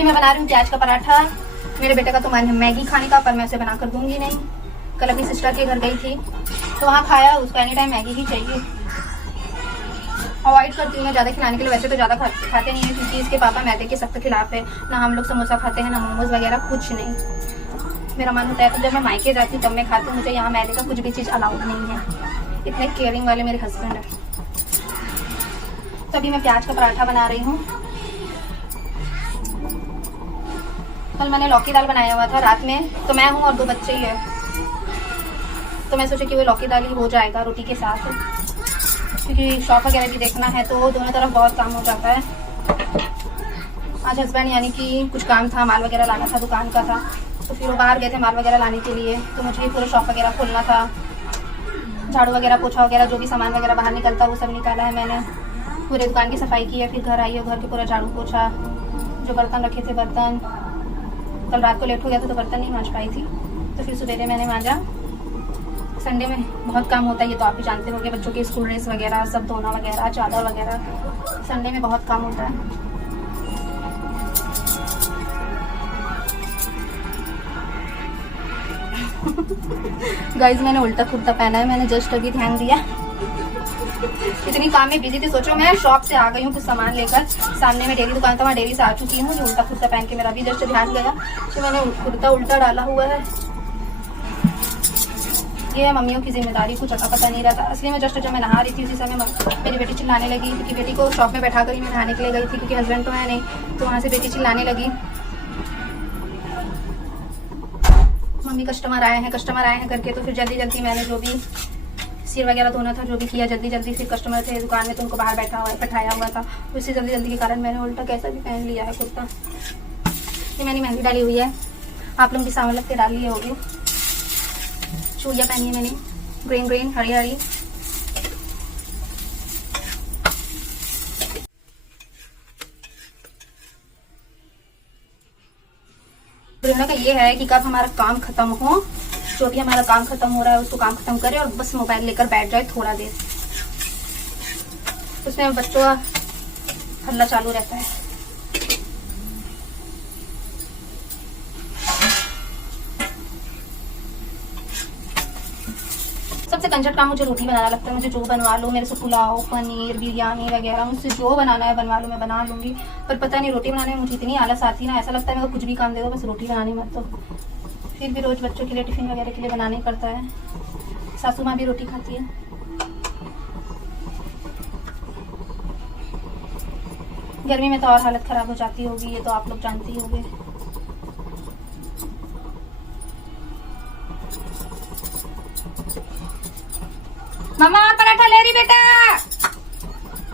अभी मैं बना रही हूँ प्याज का पराठा। मेरे बेटे का तो मन है मैगी खाने का, पर मैं उसे बना कर दूंगी नहीं। कल अपनी सिस्टर के घर गई थी तो वहाँ खाया, उसको एनी टाइम मैगी ही चाहिए। अवॉइड करती हूँ मैं ज़्यादा खिलाने के लिए, वैसे तो ज़्यादा खाते नहीं है क्योंकि इसके पापा मैदे के सख्त खिलाफ है। ना हम लोग समोसा खाते हैं, ना मोमोज वगैरह, कुछ नहीं। मेरा मन होता है तो जब मैं मायके जाती हूँ तब मैं खाती हूँ। मुझे यहाँ मैदे का कुछ भी चीज़ अलाउड नहीं है। इतने केयरिंग वाले मेरे हस्बैंड है। तो अभी मैं प्याज का पराठा बना रही हूँ। कल मैंने लौकी दाल बनाया हुआ था रात में, तो मैं हूँ और 2 बच्चे ही है, तो मैं सोची कि वो लौकी दाल ही हो जाएगा रोटी के साथ, क्योंकि शॉप वगैरह भी देखना है तो दोनों तरफ बहुत काम हो जाता है। आज हस्बैंड यानी कि कुछ काम था, माल वगैरह लाना था, दुकान का था, तो फिर वो बाहर गए थे माल वगैरह लाने के लिए। तो मुझे भी पूरा शॉप वगैरह खोलना था, झाड़ू वगैरह, पोछा वगैरह, जो भी सामान वगैरह बाहर निकलता वो सब निकाला है मैंने। पूरे दुकान की सफाई की है, फिर घर आई है, घर के पूरा झाड़ू पोछा, जो बर्तन रखे थे बर्तन, कल रात को लेट हो गया था तो बर्तन नहीं मांज पाई थी, तो फिर सुबह मैंने मांजा। संडे में बहुत काम होता है, ये तो आप भी जानते होंगे, बच्चों के स्कूल ड्रेस वगैरह सब धोना वगैरह, चादर वगैरह, संडे में बहुत काम होता है। गाइस मैंने उल्टा कुर्ता पहना है, मैंने जस्ट अभी ध्यान दिया। इतनी काम में बिजी थी, सोचो मैं शॉप से आ गई हूँ कुछ सामान लेकर, सामने में डेयरी दुकान था, वहाँ डेयरी से आ चुकी हूँ। उल्टा कुर्ता पहन के मेरा भी जस्ट ध्यान गया कि मैंने कुर्ता उल्टा डाला हुआ है। ये है मम्मियों की जिम्मेदारी, कुछ पता नहीं रहता। असली में जस्ट जब मैं नहा रही थी उसी समय मेरी बेटी चिल्लाने लगी, क्योंकि बेटी को शॉप में बैठा कर ही मैं नहाने के लिए गई थी, क्योंकि हस्बैंड तो है नहीं, तो वहाँ से बेटी चिल्लाने लगी, मम्मी कस्टमर आए हैं करके। तो फिर जल्दी जल्दी मैंने जो भी सिर वगैरह धोना था जो भी किया जल्दी जल्दी। फिर कस्टमर थे दुकान में तो उनको बाहर बैठाया हुआ था, उसी जल्दी जल्दी के कारण मैंने उल्टा कैसा भी पहन लिया है कुर्ता। ये मैंने मेहंदी डाली हुई है, आप लोग भी सावन लग के डाली होगी। चूड़ियाँ पहनी है मैंने, ग्रीन ग्रीन, हरी हरी। प्रेरणा का ये है कि कब हमारा काम खत्म हो, जो भी हमारा काम खत्म हो रहा है उसको काम खत्म करे और बस मोबाइल लेकर बैठ जाए थोड़ा देर। उसमें बच्चों का हल्ला चालू रहता है। सबसे कंजट काम मुझे रोटी बनाना लगता है। मुझे जो बनवा लो, मेरे से पुलाव, पनीर, बिरयानी वगैरह, मुझसे जो बनाना है बनवा लो, मैं बना लूंगी। पर पता नहीं रोटी बनाने में मुझे इतनी आलस आती है ना, ऐसा लगता है मेरे को कुछ भी काम दे दो बस रोटी बनानी मत दो। फिर भी रोज बच्चों के लिए टिफिन वगैरह के लिए बनाना ही पड़ता है। सासू माँ भी रोटी खाती है। गर्मी में तो और हालत खराब हो जाती होगी, ये तो आप लोग जानते ही होंगे। मम्मा और पराठा ले रही बेटा।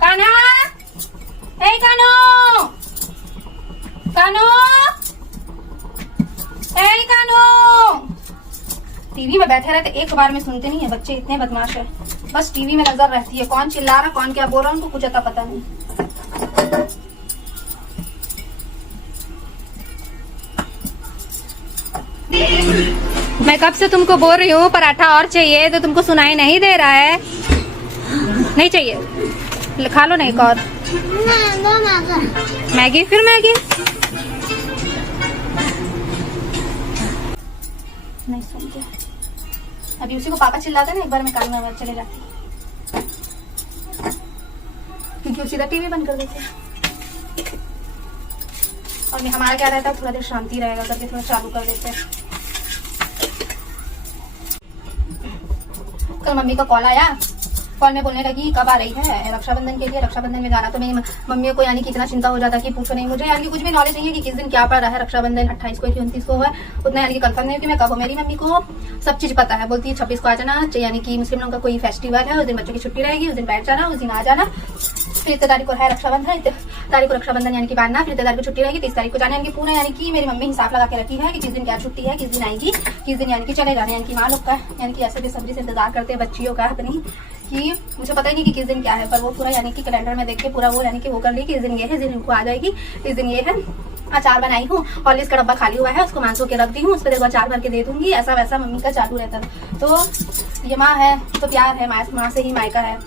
कान्हा, हे कानो, कानो, हे कानो। टीवी में बैठे रहते, एक बार में सुनते नहीं है बच्चे, इतने बदमाश है। बस टीवी में नजर रहती है, कौन चिल्ला रहा कौन क्या बोल रहा है उनको कुछ अता पता नहीं। मैं कब से तुमको बोल रही हूँ पराठा और चाहिए, तो तुमको सुनाई नहीं दे रहा है। नहीं चाहिए, खा लो ना एक और मैगी। फिर मैगी नहीं सुनते। अभी उसी को पापा चिल्लाते ना, एक बार मैं काम में चले जाती क्योंकि उसी का टीवी बंद कर देते। और हमारा क्या रहता है, थोड़ा देर शांति रहेगा करके थोड़ा चालू कर देते हैं। कल मम्मी का कॉल आया, कॉल में बोलने लगी कब आ रही है रक्षाबंधन के लिए, रक्षाबंधन में जाना। तो मेरी मम्मी को यानी कि इतना चिंता हो जाता कि पूछो नहीं। मुझे यानी कि कुछ भी नॉलेज नहीं है कि किस दिन क्या पड़ रहा है, रक्षाबंधन 28 को 29 को है, उतना यानी कि कंफर्म नहीं कि मैं कब हूँ। मेरी मम्मी को सब चीज पता है, बोलती है 26 को आ जाना, यानी कि मुस्लिम लोगों का कोई फेस्टिवल है, उस दिन बच्चों की छुट्टी रहेगी, उस दिन बैठ जाना, उस दिन आ जाना। फिर 3 तारीख को है रक्षाबंधन, 3 तारीख को रक्षाबंधन यानी कि बांधना, फिर 3 तारीख को छुट्टी रहेगी, 30 तारीख को जाना। यानी कि पूरा यानी कि मेरी मम्मी हिसाब लगा के रखी है कि किस दिन क्या छुट्टी है, किस दिन आएगी, किस दिन यानी कि चले जाने। यानी कि माँ लोग का यानी कि ऐसे बेसब्री से इंतजार करते हैं बच्चियों का अपनी, कि मुझे पता ही नहीं कि किस दिन क्या है, पर वो पूरा यानी कि कैलेंडर में देख के पूरा वो यानी कि वो कर ली कि इस दिन ये है, इस दिन इनको आ जाएगी, इस दिन ये है। अचार बनाई हूँ, हॉर्लिक्स का डब्बा खाली हुआ है, उसको मांसो के रख दी हूँ, उस पर देखो अचार भर के दे दूंगी। ऐसा वैसा मम्मी का चालू रहता था। तो ये माँ है तो प्यार है, माँ से ही मायका है।